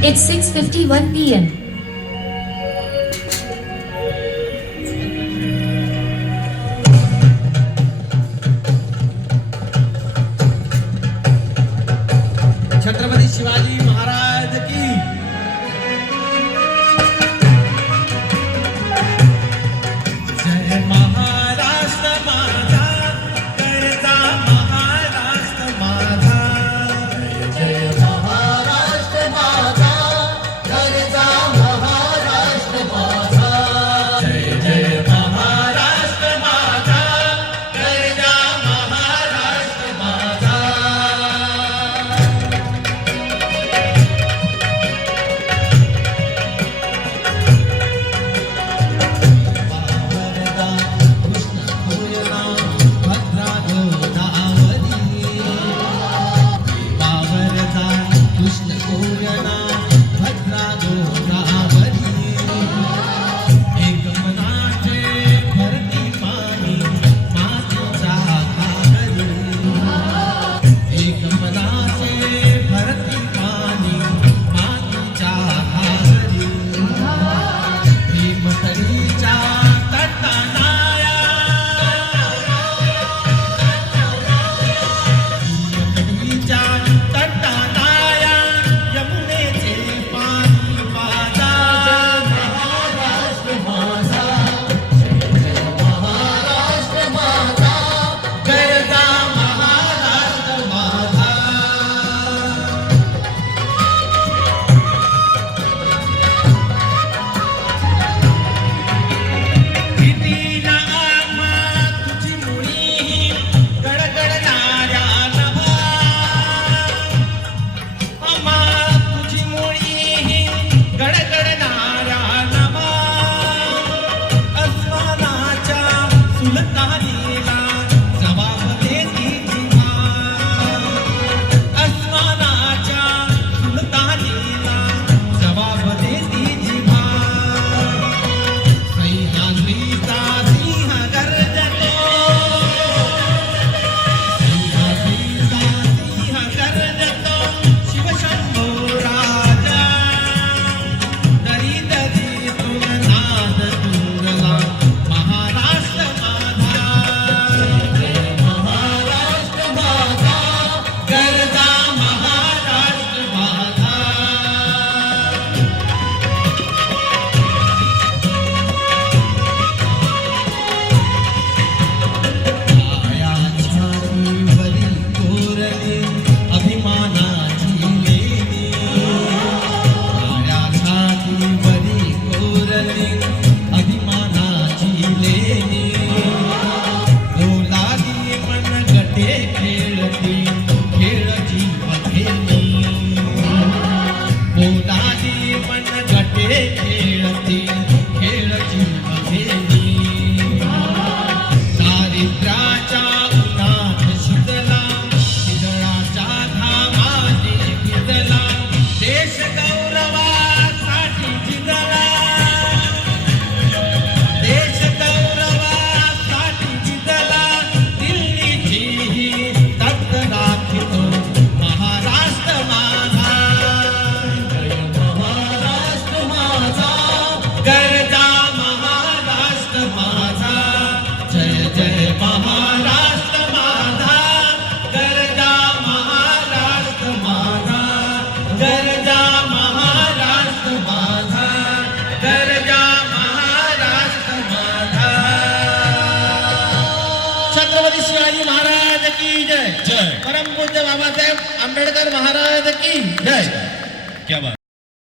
It's 6:51 p.m. Chhatrapati Shivaji Maharaj की जय महाराष्ट्र माझा गरजा महाराष्ट्र माझा जय महाराष्ट्र माझा गरजा महाराष्ट्र माझा जय जय महाराष्ट्र माझा गरजा महाराष्ट्र माझा वरदा कृष्ण पूर्णा भद्रा गोदावरी वरदा कृष्ण पूर्णा भद्रा गोदावरी एक मनाचे भरती पाणी मातीच्या घागरी एक मनाचे भरती पाणी मातीच्या घागरी भीमतडीच्या तटनाया भीमतडीच्या तटनाया यमुनेचे पाणी वाजा महाराष्ट्र माझा जय महाराष्ट्र माझा गरजा महाराष्ट्र माझा भीतीला आम्हा तुझी मुळी गडगडणाऱ्या नभा आम्हा तुझी मुळी गडगडणाऱ्या नभा अस्मानाच्या सुलतानीला जबाब देती जिव्हा अस्मानाच्या सुलतानीला जबाब देती जिव्हा सह्याद्रीचा सिंह गर्जतो सह्याद्रीचा सिंह गर्जतो शिवशंभो राजा दरी दरीतून नाद तुंगला महाराष्ट्र माझा जय महाराष्ट्र माझा गरजा महाराष्ट्र माझा माया छातीवरी कोरली अभिमानाची लेणी माया छातीवरी कोरली अभिमानाची लेणी बोलादी मन गटे खेळती खेळ जीव घेणी बोलादी मन गटे खेळती खेळ जीव घेणी दारिद्र्याच्या उन्हात शिजला शिजळाच्या घामाने भिजला देश गौरवासाठी जिजला देश गौरवासाठी जिजला दिल्लीची ही तक्त राखितो महाराष्ट्र माझा जय महाराष्ट्र माझा गरजा महाराष्ट्र माझा जय जय महाराष्ट्र माझा गरजा महाराष्ट्र माझा गरजा महाराष्ट्र माझा गरजा महाराष्ट्र माझा छत्रपती शिवाजी महाराज की जय जय परमपूज्य बाबासाहेब आंबेडकर महाराज की जय क्या बात